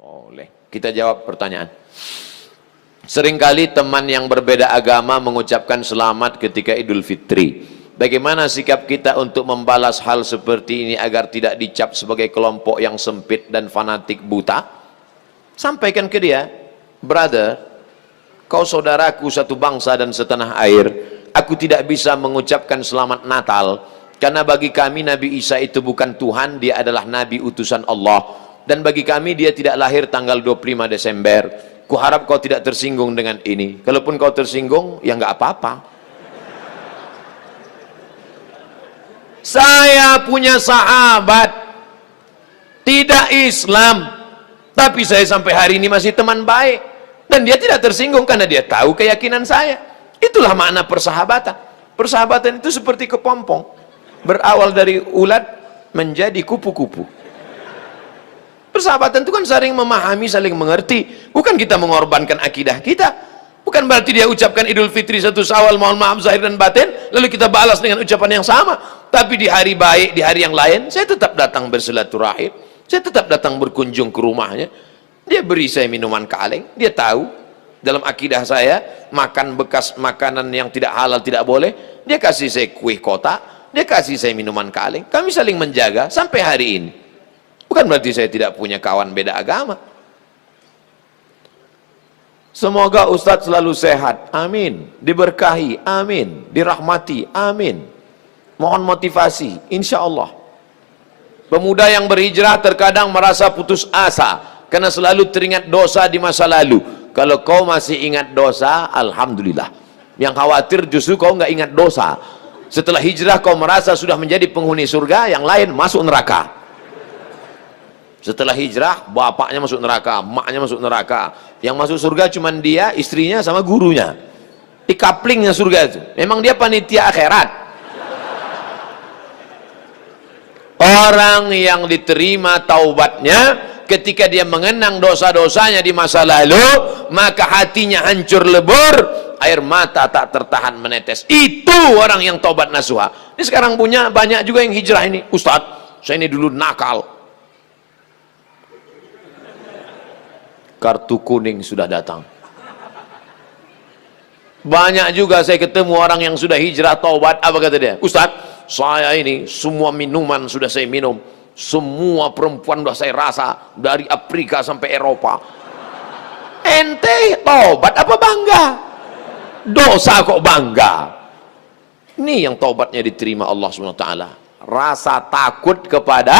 Soleh. Kita jawab pertanyaan. Seringkali teman yang berbeda agama mengucapkan selamat ketika Idul Fitri. Bagaimana sikap kita untuk membalas hal seperti ini agar tidak dicap sebagai kelompok yang sempit dan fanatik buta? Sampaikan ke dia, brother, kau saudaraku satu bangsa dan setanah air. Aku tidak bisa mengucapkan selamat Natal karena bagi kami Nabi Isa itu bukan Tuhan, dia adalah Nabi utusan Allah. Dan bagi kami dia tidak lahir tanggal 25 Desember. Kuharap kau tidak tersinggung dengan ini. Kalaupun kau tersinggung, ya nggak apa-apa. Saya punya sahabat tidak Islam, tapi saya sampai hari ini masih teman baik. Dan dia tidak tersinggung karena dia tahu keyakinan saya. Itulah makna persahabatan. Persahabatan itu seperti kepompong. Berawal dari ulat menjadi kupu-kupu. Persahabatan itu kan saling memahami, saling mengerti. Bukan kita mengorbankan akidah kita. Bukan berarti dia ucapkan Idul Fitri 1 Syawal, mohon maaf zahir dan batin, lalu kita balas dengan ucapan yang sama. Tapi di hari baik, di hari yang lain, saya tetap datang bersilaturahim. Saya tetap datang berkunjung ke rumahnya. Dia beri saya minuman kaleng. Dia tahu dalam akidah saya makan bekas makanan yang tidak halal tidak boleh. Dia kasih saya kue kotak, dia kasih saya minuman kaleng. Kami saling menjaga sampai hari ini. Bukan berarti saya tidak punya kawan beda agama. Semoga Ustadz selalu sehat, amin. Diberkahi, amin. Dirahmati, amin. Mohon motivasi, insya Allah. Pemuda yang berhijrah terkadang merasa putus asa karena selalu teringat dosa di masa lalu. Kalau kau masih ingat dosa, alhamdulillah. Yang khawatir justru kau nggak ingat dosa. Setelah hijrah kau merasa sudah menjadi penghuni surga, yang lain masuk neraka. Setelah hijrah, bapaknya masuk neraka, emaknya masuk neraka. Yang masuk surga cuma dia, istrinya, sama gurunya. Di kaplingnya surga itu. Memang dia panitia akhirat. Orang yang diterima taubatnya, ketika dia mengenang dosa-dosanya di masa lalu, maka hatinya hancur lebur, air mata tak tertahan menetes. Itu orang yang taubat nasuha. Ini sekarang punya banyak juga yang hijrah ini. Ustadz, saya ini dulu nakal. Kartu kuning sudah datang. Banyak juga saya ketemu orang yang sudah hijrah taubat. Apa kata dia? Ustadz, saya ini semua minuman sudah saya minum, semua perempuan sudah saya rasa, dari Afrika sampai Eropa. Ente taubat apa bangga? Dosa kok bangga? Ini yang taubatnya diterima Allah SWT. Rasa takut kepada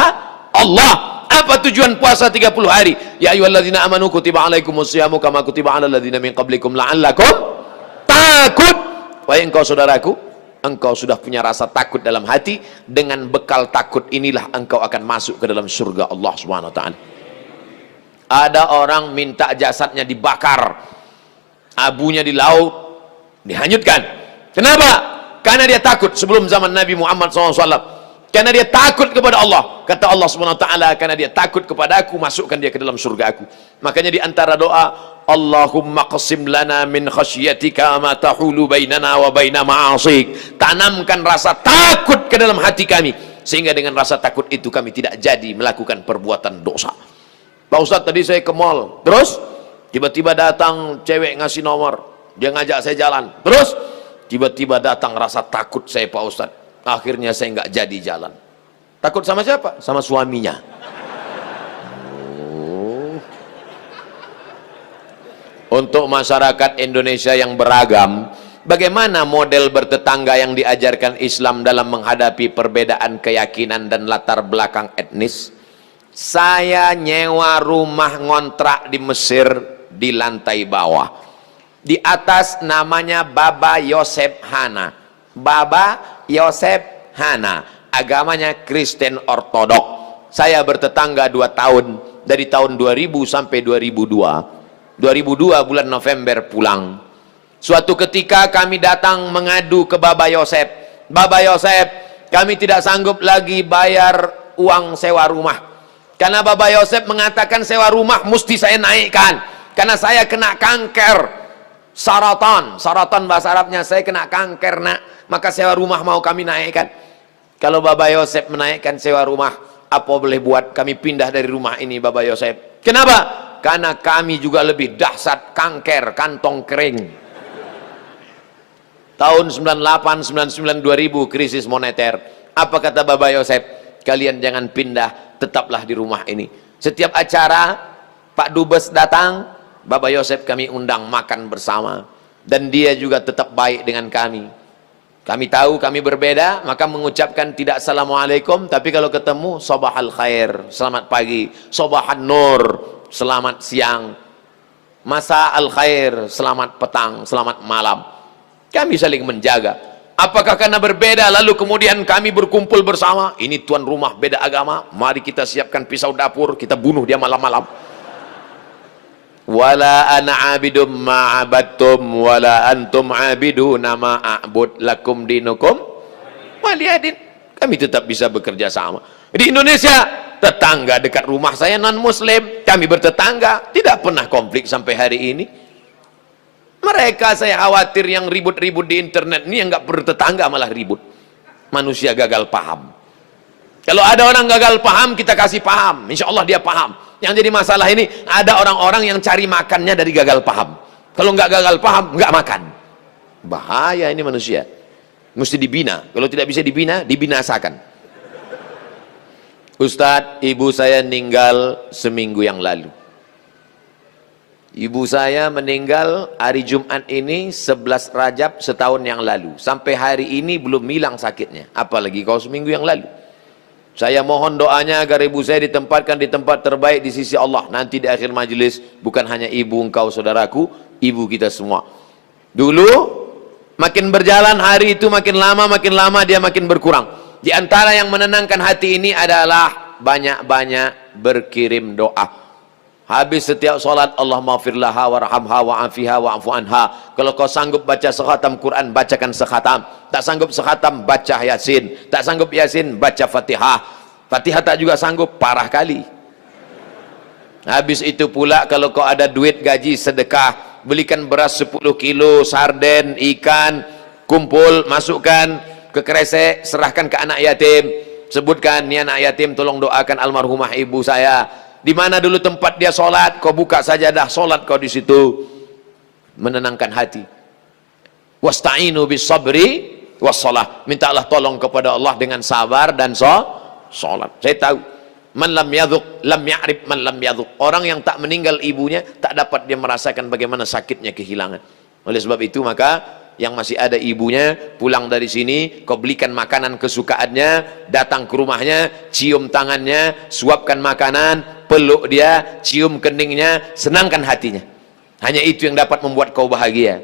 Allah. Apa tujuan puasa 30 hari? Ya ayyuhalladzina amanu kutiba alaikumusyamu kama kutiba alal ladzina min qablikum la'allakum takut. Wahai engkau saudaraku, engkau sudah punya rasa takut dalam hati. Dengan bekal takut inilah engkau akan masuk ke dalam surga Allah Subhanahu wa taala. Ada orang minta jasadnya dibakar, abunya di laut dihanyutkan. Kenapa? Karena dia takut. Sebelum zaman Nabi Muhammad SAW, karena dia takut kepada Allah. Kata Allah SWT, karena dia takut kepada aku, masukkan dia ke dalam surga aku. Makanya di antara doa, Allahumma qasim lana min khasyatika ma tahulu bainana wa baina ma'asik. Tanamkan rasa takut ke dalam hati kami, sehingga dengan rasa takut itu kami tidak jadi melakukan perbuatan dosa. Pak Ustadz, tadi saya ke mall, terus tiba-tiba datang cewek ngasih nomor, dia ngajak saya jalan, terus tiba-tiba datang rasa takut saya, Pak Ustadz. Akhirnya saya nggak jadi jalan. Takut sama siapa? Sama suaminya. Untuk masyarakat Indonesia yang beragam, bagaimana model bertetangga yang diajarkan Islam dalam menghadapi perbedaan keyakinan dan latar belakang etnis? Saya nyewa rumah ngontrak di Mesir di lantai bawah. Di atas namanya Baba Yosef Hana. Baba Yosef Hana, agamanya Kristen Ortodok. Saya bertetangga 2 tahun, dari tahun 2000 sampai 2002. 2002 bulan November pulang. Suatu ketika kami datang mengadu ke Baba Yosef. Baba Yosef, kami tidak sanggup lagi bayar uang sewa rumah. Karena Baba Yosef mengatakan sewa rumah mesti saya naikkan. Karena saya kena kanker. Saratan bahasa Arabnya, saya kena kanker nak. Maka sewa rumah mau kami naikkan. Kalau Baba Yosef menaikkan sewa rumah, apa boleh buat? Kami pindah dari rumah ini, Baba Yosef. Kenapa? Karena kami juga lebih dahsyat kanker kantong kering. Tahun 98, 99, 2000 krisis moneter. Apa kata Bapak Yosef? Kalian jangan pindah, tetaplah di rumah ini. Setiap acara Pak Dubes datang, Bapak Yosef kami undang makan bersama. Dan dia juga tetap baik dengan kami. Kami tahu kami berbeda, maka mengucapkan tidak assalamualaikum, tapi kalau ketemu sabahal khair, selamat pagi, sabahan nur, selamat siang, masa al khair, selamat petang, selamat malam. Kami saling menjaga. Apakah karena berbeda lalu kemudian kami berkumpul bersama? Ini tuan rumah beda agama, mari kita siapkan pisau dapur, kita bunuh dia malam-malam. Wala ana abidum ma'abattum wala antum abiduna ma'abud lakum dinukum waliyadin. Kami tetap bisa bekerja sama. Di Indonesia, tetangga dekat rumah saya non muslim, kami bertetangga, tidak pernah konflik sampai hari ini. Mereka saya khawatir yang ribut-ribut di internet ini yang nggak bertetangga malah ribut. Manusia gagal paham. Kalau ada orang gagal paham, kita kasih paham, insya Allah dia paham. Yang jadi masalah ini, ada orang-orang yang cari makannya dari gagal paham. Kalau nggak gagal paham, nggak makan. Bahaya ini manusia. Mesti dibina. Kalau tidak bisa dibina, dibinasakan. Ustadz, ibu saya meninggal seminggu yang lalu. Ibu saya meninggal hari Jumat ini 11 Rajab setahun yang lalu. Sampai hari ini belum hilang sakitnya. Apalagi kalau seminggu yang lalu. Saya mohon doanya agar ibu saya ditempatkan di tempat terbaik di sisi Allah. Nanti di akhir majelis, bukan hanya ibu engkau saudaraku, ibu kita semua. Dulu, makin berjalan hari itu makin lama dia makin berkurang. Di antara yang menenangkan hati ini adalah banyak-banyak berkirim doa. Habis setiap solat, Allahumma firlaha warhamha wa'afiha wa'afu anha. Kalau kau sanggup baca sekhatam Quran, bacakan sekhatam. Tak sanggup sekhatam, baca Yasin. Tak sanggup Yasin, baca Fatihah. Fatihah tak juga sanggup, parah kali. Habis itu pula kalau kau ada duit gaji sedekah, belikan beras 10 kilo, sarden, ikan, kumpul, masukkan ke kresek, serahkan ke anak yatim. Sebutkan, ni anak yatim tolong doakan almarhumah ibu saya. Di mana dulu tempat dia sholat, kau buka sajadah sholat kau di situ, menenangkan hati. Wasta'inu bis sabri wassalah. Mintalah tolong kepada Allah dengan sabar dan sholat. Saya tahu, man lam yadhuq lam ya'rif man lam yadhuq. Orang yang tak meninggal ibunya tak dapat dia merasakan bagaimana sakitnya kehilangan. Oleh sebab itu maka yang masih ada ibunya pulang dari sini, kau belikan makanan kesukaannya, datang ke rumahnya, cium tangannya, suapkan makanan, peluk dia, cium keningnya, senangkan hatinya. Hanya itu yang dapat membuat kau bahagia.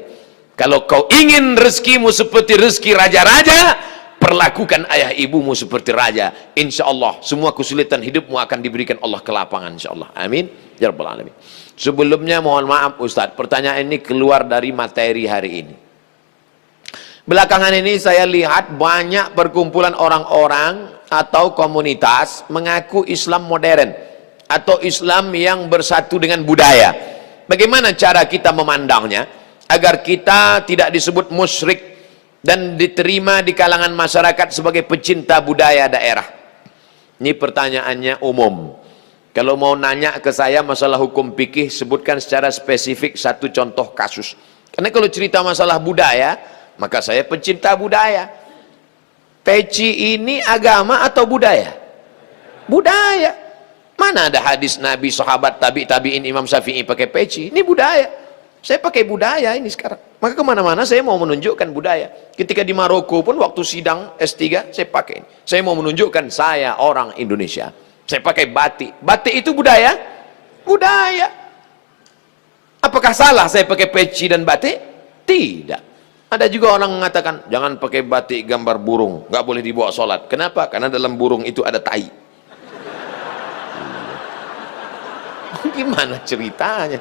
Kalau kau ingin rezekimu seperti rezeki raja-raja, perlakukan ayah ibumu seperti raja. Insya Allah semua kesulitan hidupmu akan diberikan Allah kelapangan, insya Allah. Amin ya rabbal alamin. Sebelumnya mohon maaf Ustadz, pertanyaan ini keluar dari materi hari ini. Belakangan ini saya lihat banyak perkumpulan orang-orang atau komunitas mengaku Islam modern atau Islam yang bersatu dengan budaya. Bagaimana cara kita memandangnya agar kita tidak disebut musyrik dan diterima di kalangan masyarakat sebagai pecinta budaya daerah? Ini pertanyaannya umum. Kalau mau nanya ke saya masalah hukum fikih, sebutkan secara spesifik satu contoh kasus. Karena kalau cerita masalah budaya, maka saya pencinta budaya. Peci ini agama atau budaya? Budaya. Mana ada hadis Nabi, sahabat, tabi'in, Imam Syafi'i pakai peci? Ini budaya. Saya pakai budaya ini sekarang. Maka kemana-mana saya mau menunjukkan budaya. Ketika di Maroko pun waktu sidang S3 saya pakai. Saya mau menunjukkan saya orang Indonesia. Saya pakai batik. Batik itu budaya? Budaya. Apakah salah saya pakai peci dan batik? Tidak. Ada juga orang mengatakan jangan pakai batik gambar burung, nggak boleh dibawa sholat. Kenapa? Karena dalam burung itu ada tai. Gimana ceritanya?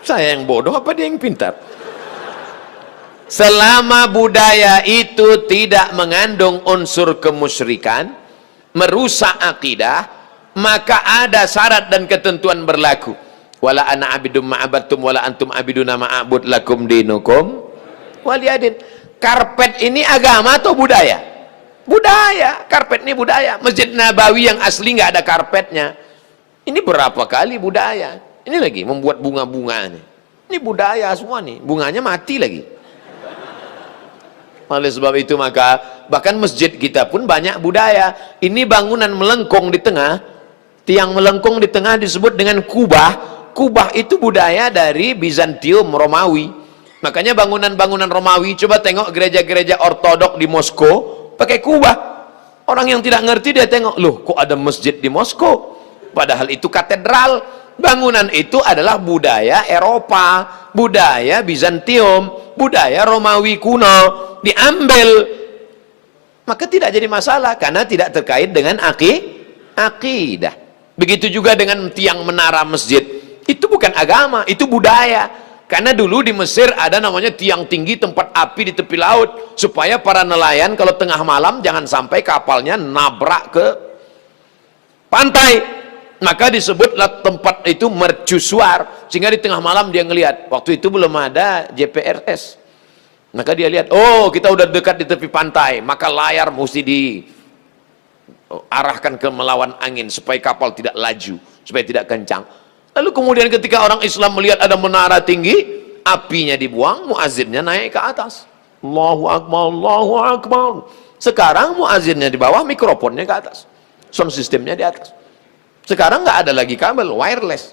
Saya yang bodoh apa dia yang pintar? Selama budaya itu tidak mengandung unsur kemusyrikan, merusak akidah, maka ada syarat dan ketentuan berlaku. Wala ana abidum ma'abattum wala antum abiduna ma'abud lakum dinukum waliyadin. Karpet ini agama atau budaya? Budaya. Karpet ini budaya. Masjid Nabawi yang asli nggak ada karpetnya. Ini berapa kali budaya. Ini lagi membuat bunga-bunga ini. Ini budaya semua nih, bunganya mati lagi. Oleh sebab itu maka bahkan masjid kita pun banyak budaya. Ini bangunan melengkung di tengah, tiang melengkung di tengah disebut dengan kubah. Kubah itu budaya dari Bizantium, Romawi. Makanya bangunan-bangunan Romawi, coba tengok gereja-gereja ortodok di Moskow pakai kubah. Orang yang tidak ngerti dia tengok, loh kok ada masjid di Moskow? Padahal itu katedral. Bangunan itu adalah budaya Eropa, budaya Bizantium, budaya Romawi kuno, diambil. Maka tidak jadi masalah karena tidak terkait dengan akidah. Begitu juga dengan tiang menara masjid. Itu bukan agama, itu budaya. Karena dulu di Mesir ada namanya tiang tinggi tempat api di tepi laut, supaya para nelayan kalau tengah malam jangan sampai kapalnya nabrak ke pantai. Maka disebutlah tempat itu mercusuar, sehingga di tengah malam dia ngelihat. Waktu itu belum ada GPRS. Maka dia lihat, oh kita udah dekat di tepi pantai, maka layar mesti diarahkan ke melawan angin supaya kapal tidak laju, supaya tidak kencang. Lalu kemudian ketika orang Islam melihat ada menara tinggi, apinya dibuang, muazzinnya naik ke atas. Allahu Akbar, Allahu Akbar. Sekarang muazzinnya di bawah, mikrofonnya ke atas, sound systemnya di atas. Sekarang nggak ada lagi kabel, wireless.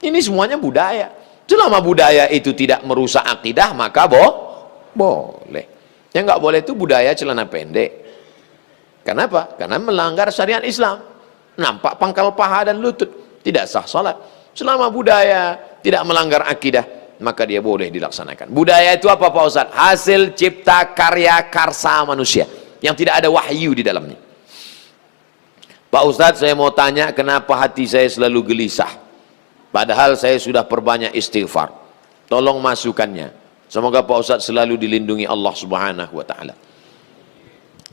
Ini semuanya budaya. Selama budaya itu tidak merusak akidah, maka boleh. Yang nggak boleh itu budaya celana pendek. Kenapa? Karena melanggar syariat Islam. Nampak pangkal paha dan lutut, tidak sah salat. Selama budaya tidak melanggar akidah, maka dia boleh dilaksanakan. Budaya itu apa Pak Ustaz? Hasil cipta karya karsa manusia yang tidak ada wahyu di dalamnya. Pak Ustadz, saya mau tanya kenapa hati saya selalu gelisah, padahal saya sudah perbanyak istighfar. Tolong masukannya. Semoga Pak Ustadz selalu dilindungi Allah Subhanahu wa Ta'ala.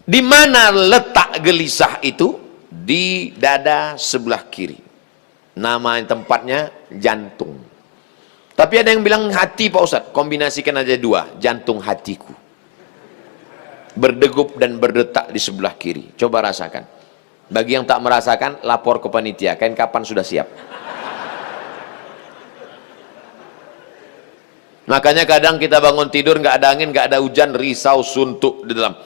Di mana letak gelisah itu? Di dada sebelah kiri. Nama tempatnya jantung. Tapi ada yang bilang hati Pak Ustadz. Kombinasikan aja dua, jantung hatiku. Berdegup dan berdetak di sebelah kiri. Coba rasakan. Bagi yang tak merasakan, lapor ke panitia. Kain kapan sudah siap? Makanya kadang kita bangun tidur nggak ada angin, nggak ada hujan, risau, suntuk di dalam.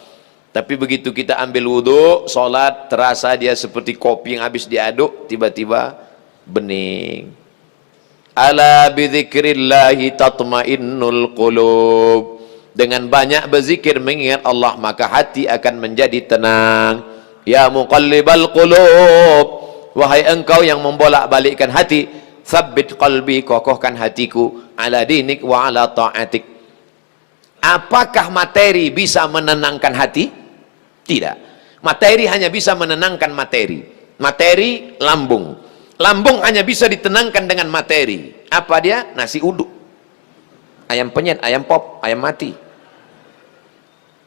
Tapi begitu kita ambil wudhu, sholat, terasa dia seperti kopi yang habis diaduk, tiba-tiba bening. Ala bidzikrillahi tatmainnul qulub. Dengan banyak berzikir mengingat Allah, maka hati akan menjadi tenang. Ya muqallibal qulub, wahai engkau yang membolak-balikkan hati, tsabbit qalbi, kokohkan hatiku, ala dinik wa ala ta'atik. Apakah materi bisa menenangkan hati? Tidak. Materi hanya bisa menenangkan materi. Materi lambung. Lambung hanya bisa ditenangkan dengan materi. Apa dia? Nasi uduk, ayam penyet, ayam pop, ayam mati.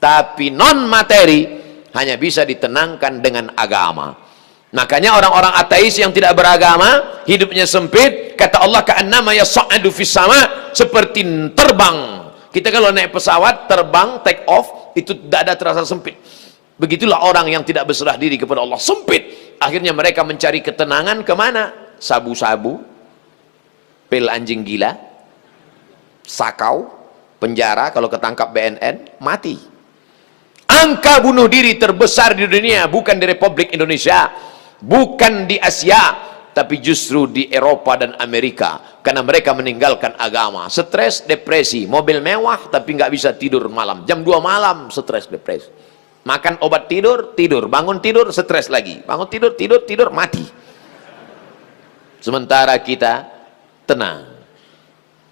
Tapi non materi hanya bisa ditenangkan dengan agama. Makanya orang-orang ateis yang tidak beragama, hidupnya sempit. Kata Allah, ka'annama yas'adu fis sama, seperti terbang. Kita kalau naik pesawat, terbang, take off, itu dada terasa sempit. Begitulah orang yang tidak berserah diri kepada Allah, sempit. Akhirnya mereka mencari ketenangan kemana? Sabu-sabu, pil anjing gila, sakau, penjara, kalau ketangkap BNN, mati. Angka bunuh diri terbesar di dunia bukan di Republik Indonesia, bukan di Asia, tapi justru di Eropa dan Amerika, karena mereka meninggalkan agama. Stres, depresi, mobil mewah tapi nggak bisa tidur malam, jam 2 malam stres, depresi. Makan obat tidur, tidur, bangun tidur, stres lagi, bangun tidur, tidur, mati. Sementara kita tenang.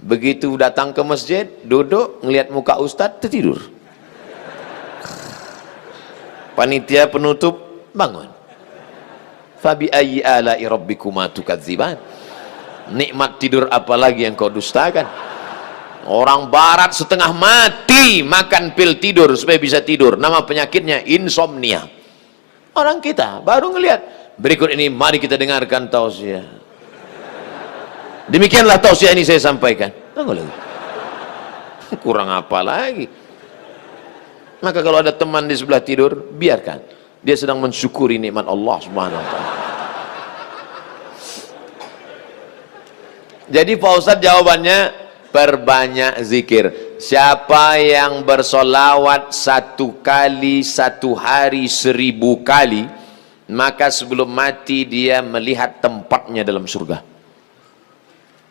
Begitu datang ke masjid, duduk, ngelihat muka ustadz, tertidur. Panitia penutup bangun. Fabi ayyi ala'i rabbikuma tukadziban. Nikmat tidur apa lagi yang kau dustakan? Orang barat setengah mati makan pil tidur supaya bisa tidur. Nama penyakitnya insomnia. Orang kita baru ngelihat. Berikut ini mari kita dengarkan tausiah. Demikianlah tausiah ini saya sampaikan. Tunggu lagi. Kurang apa lagi? Maka kalau ada teman di sebelah tidur, biarkan. Dia sedang mensyukuri nikmat Allah Subhanahu wa Ta'ala. Jadi Pak Ustadz jawabannya, perbanyak zikir. Siapa yang bersolawat 1 kali 1 hari 1000 kali, maka sebelum mati dia melihat tempatnya dalam surga.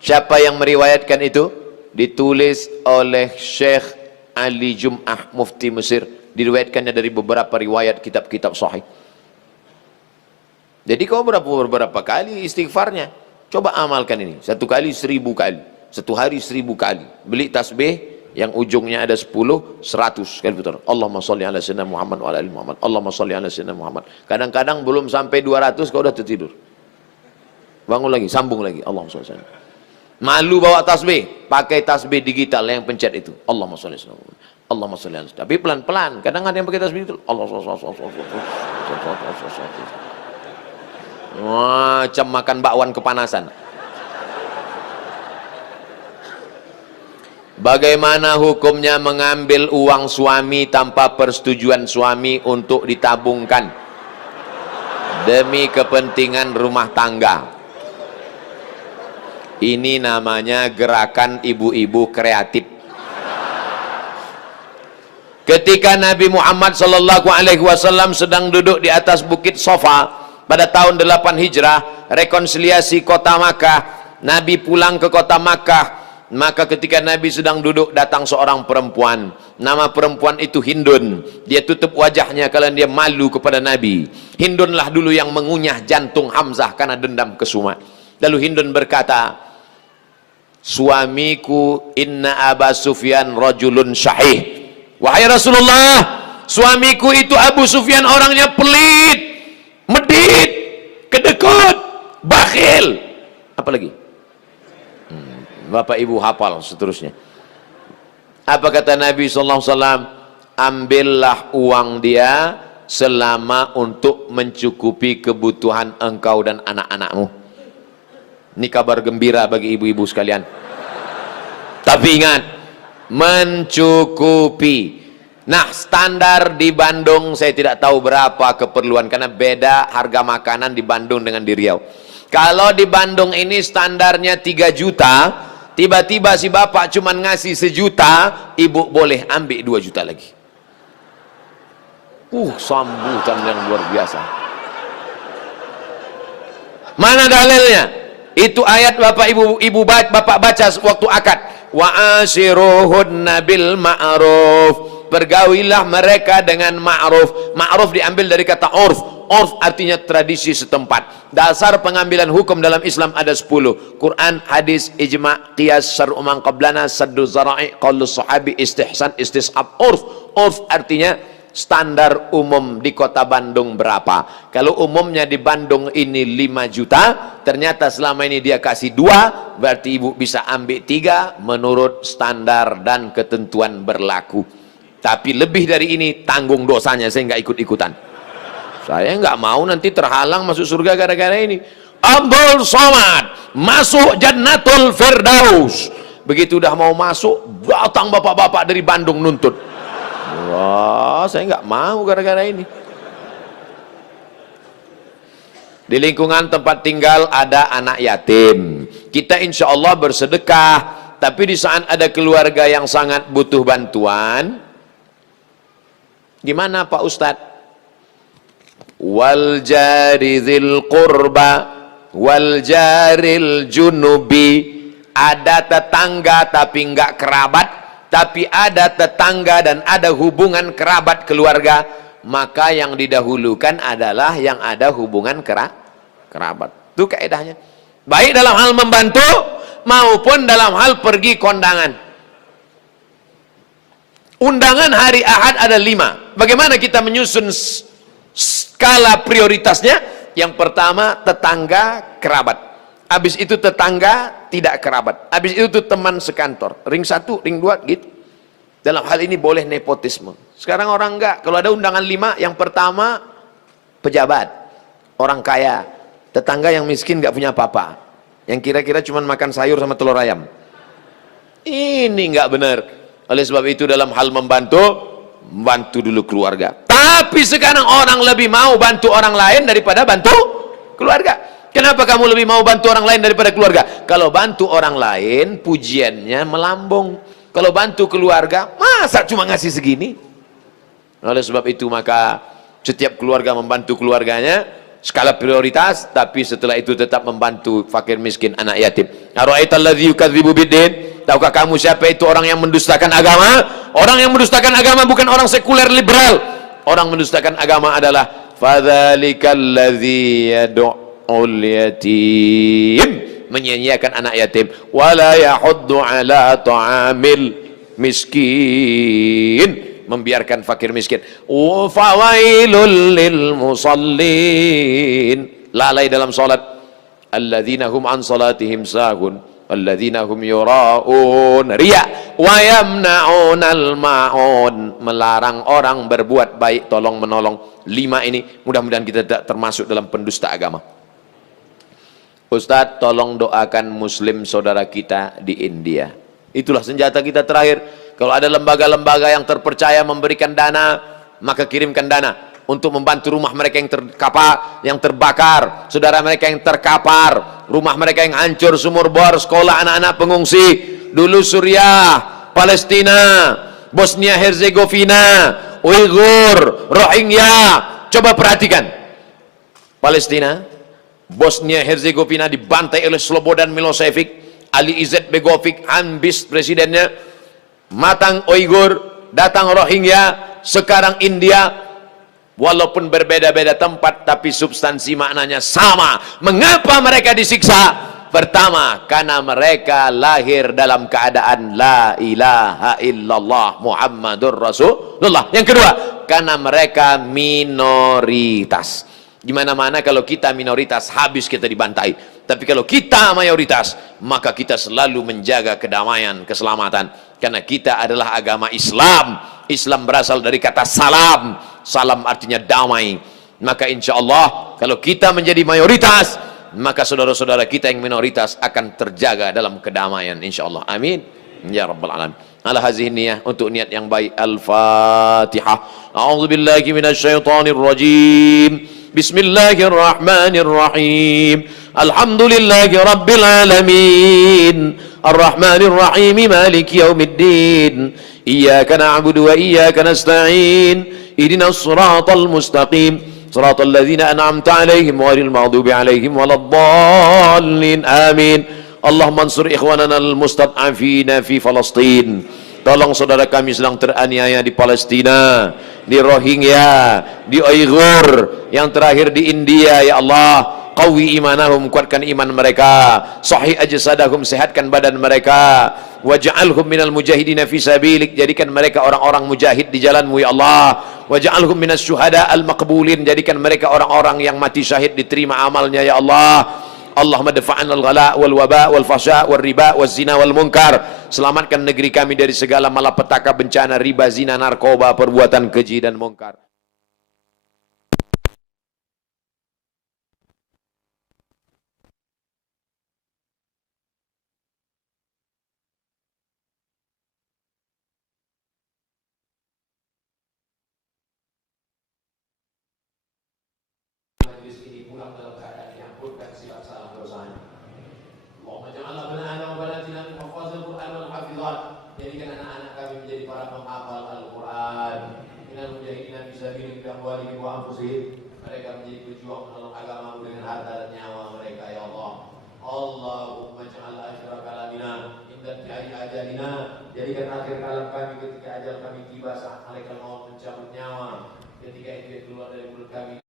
Siapa yang meriwayatkan itu? Ditulis oleh Syekh Ali Jum'ah, Mufti Mesir. Diriwayatkannya dari beberapa riwayat kitab-kitab sahih. Jadi kau berapa kali istighfarnya? Coba amalkan ini. 1 kali 1000 kali. 1 hari 1000 kali. Beli tasbih yang ujungnya ada 10, 100 kali putar. Allahumma sholli ala sayyidina Muhammad wa ala ali Muhammad. Allahumma sholli ala sayyidina Muhammad. Kadang-kadang belum sampai 200 kau udah tertidur. Bangun lagi, sambung lagi. Allahumma sholli ala. Malu bawa tasbih, pakai tasbih digital yang pencet itu. Allahumma sholli ala sayyidina Muhammad. Allahumma sholli ala. Tapi pelan-pelan. Kadang ada yang pakai tasbih itu. Macam makan bakwan kepanasan. Bagaimana hukumnya mengambil uang suami tanpa persetujuan suami untuk ditabungkan demi kepentingan rumah tangga? Ini namanya gerakan ibu-ibu kreatif. Ketika Nabi Muhammad SAW sedang duduk di atas bukit Sofa pada tahun 8 Hijrah, rekonsiliasi kota Makkah, Nabi pulang ke kota Makkah. Maka ketika Nabi sedang duduk, datang seorang perempuan. Nama perempuan itu Hindun. Dia tutup wajahnya karena dia malu kepada Nabi. Hindunlah dulu yang mengunyah jantung Hamzah karena dendam kesuma. Lalu Hindun berkata, suamiku inna Aba Sufyan rajulun syahih. Wahai Rasulullah, suamiku itu Abu Sufyan orangnya pelit, medit, kedekut, bakhil. Apa lagi? Bapak ibu hafal seterusnya. Apa kata Nabi SAW? Ambillah uang dia selama untuk mencukupi kebutuhan engkau dan anak-anakmu. Ini kabar gembira bagi ibu-ibu sekalian. Tapi ingat, mencukupi. Nah, standar di Bandung saya tidak tahu berapa keperluan, karena beda harga makanan di Bandung dengan di Riau. Kalau di Bandung ini standarnya 3 juta, tiba-tiba si bapak cuma ngasih 1 juta, ibu boleh ambil 2 juta lagi. Sambutan yang luar biasa. Mana dalilnya? Itu ayat bapak ibu bapak baca waktu akad. Wa ashiruhunna bil ma'ruf. Bergaulilah mereka dengan ma'ruf. Ma'ruf diambil dari kata urf. Urf artinya tradisi setempat. Dasar pengambilan hukum dalam Islam ada 10. Quran, hadis, ijma', qiyas, syar'u man qablana, saddu zara'i, qaulus sahabi, istihsan, istishab. Urf. Urf artinya standar umum di kota Bandung berapa. Kalau umumnya di Bandung ini 5 juta, ternyata selama ini dia kasih 2, berarti ibu bisa ambil 3 menurut standar dan ketentuan berlaku. Tapi lebih dari ini tanggung dosanya, saya nggak ikut-ikutan. Saya nggak mau nanti terhalang masuk surga gara-gara ini. Abdul Somad masuk Jannatul Firdaus. Begitu udah mau masuk, datang bapak-bapak dari Bandung nuntut. Wah, saya nggak mau gara-gara ini. Di lingkungan tempat tinggal ada anak yatim. Kita insya Allah bersedekah. Tapi di saat ada keluarga yang sangat butuh bantuan, gimana Pak Ustadz? Wal jari dzil qurba wal jaril junubi. Ada tetangga tapi enggak kerabat, tapi ada tetangga dan ada hubungan kerabat keluarga, maka yang didahulukan adalah yang ada hubungan kerabat. Itu kaedahnya. Baik dalam hal membantu maupun dalam hal pergi kondangan. Undangan hari Ahad ada 5. Bagaimana kita menyusun skala prioritasnya? Yang pertama tetangga kerabat, habis itu tetangga tidak kerabat, habis itu teman sekantor, ring 1, ring 2 gitu. Dalam hal ini boleh nepotisme. Sekarang orang enggak, kalau ada undangan 5, yang pertama pejabat, orang kaya, tetangga yang miskin enggak punya apa-apa, yang kira-kira cuma makan sayur sama telur ayam. Ini enggak benar. Oleh sebab itu dalam hal membantu dulu keluarga. Tapi sekarang orang lebih mau bantu orang lain daripada bantu keluarga. Kenapa kamu lebih mau bantu orang lain daripada keluarga? Kalau bantu orang lain, pujiannya melambung. Kalau bantu keluarga, masa cuma ngasih segini? Oleh sebab itu maka setiap keluarga membantu keluarganya, skala prioritas, tapi setelah itu tetap membantu fakir miskin, anak yatim. Ara'aital ladzi yukadzibu biddin? Tahukah kamu siapa itu orang yang mendustakan agama? Orang yang mendustakan agama bukan orang sekuler liberal. Orang mendustakan agama adalah fadzalikal ladzi yad'ul yatim, menyanyiakan anak yatim, wala yahuddu ala ta'amil miskin, membiarkan fakir miskin. Fawailul lil musallin, lalai dalam salat. Alladzina hum an salatihim sahun walladzina hum yuraun, riya. Wa yamna'unal ma'un, melarang orang berbuat baik, tolong menolong. 5 ini mudah-mudahan kita tidak termasuk dalam pendusta agama. Ustadz, tolong doakan muslim saudara kita di India. Itulah senjata kita terakhir. Kalau ada lembaga-lembaga yang terpercaya memberikan dana, maka kirimkan dana untuk membantu rumah mereka yang yang terbakar, saudara mereka yang terkapar, rumah mereka yang hancur, sumur bor, sekolah anak-anak pengungsi. Dulu Suriah, Palestina, Bosnia Herzegovina, Uighur, Rohingya. Coba perhatikan. Palestina, Bosnia Herzegovina dibantai oleh Slobodan Milosevic, Ali Izzet Begovic, ambis presidennya. Matang Uighur, datang Rohingya, sekarang India. Walaupun berbeda-beda tempat, tapi substansi maknanya sama. Mengapa mereka disiksa? Pertama, karena mereka lahir dalam keadaan la ilaha illallah Muhammadur Rasulullah. Yang kedua, karena mereka minoritas. Gimana-mana kalau kita minoritas, habis kita dibantai. Tapi kalau kita mayoritas, maka kita selalu menjaga kedamaian, keselamatan. Karena kita adalah agama Islam. Islam berasal dari kata salam. Salam artinya damai. Maka insya Allah, kalau kita menjadi mayoritas, maka saudara-saudara kita yang minoritas akan terjaga dalam kedamaian insya Allah. Amin ya rabbal alamin. Ala hazihi niyah, untuk niat yang baik. Al-Fatihah. A'udzubillahi minasyaitonir rajim. Bismillahirrahmanirrahim. Alhamdulillahi rabbil alamin. Ar-Rahmanir Rahim, Maliki yaumiddin. Iyyaka na'budu wa iyyaka nasta'in. Ihdinas siratal mustaqim. Siratal ladzina an'amta 'alaihim ghairil maghdubi 'alaihim waladdallin. Amin. Allahumma ansur ikhwanana al-mustad'afina fi Palestin. Tolong saudara kami sedang teraniaya di Palestina, di Rohingya, di Uighur, yang terakhir di India. Ya Allah, qawi imanahum, kuatkan iman mereka. Sahih ajsadahum, sehatkan badan mereka. Waj'alhum minal mujahidina fi sabilik, jadikan mereka orang-orang mujahid di jalanmu ya Allah. Waj'alhum minas syuhada al-maqbulin, jadikan mereka orang-orang yang mati syahid, diterima amalnya ya Allah. Allahumma dafa'an al-ghala wal waba wal fasha wal riba wal zina wal munkar. Selamatkan negeri kami dari segala malapetaka, bencana, riba, zina, narkoba, perbuatan keji dan munkar. Majlis ini pulang dalam keadaan diampunkan silap salah dosanya. Allahumma ja'alna banana wa banatina min hafazil Qur'an wal hafizat. Jadikan anak-anak kami menjadi para penghafal Al-Qur'an. Minal mujahidina fi sabilik bi amwalihim wa anfusihim. Mereka menjadi pejuang menolong agamamu dengan harta dan nyawa mereka ya Allah. Allahumma ja'al akhir kalamina inda intihai ajalina. Jadikan akhir kalam kami ketika ajal kami tiba, saat malaikat maut mencabut nyawa. Ketika itu keluar dari mulut kami.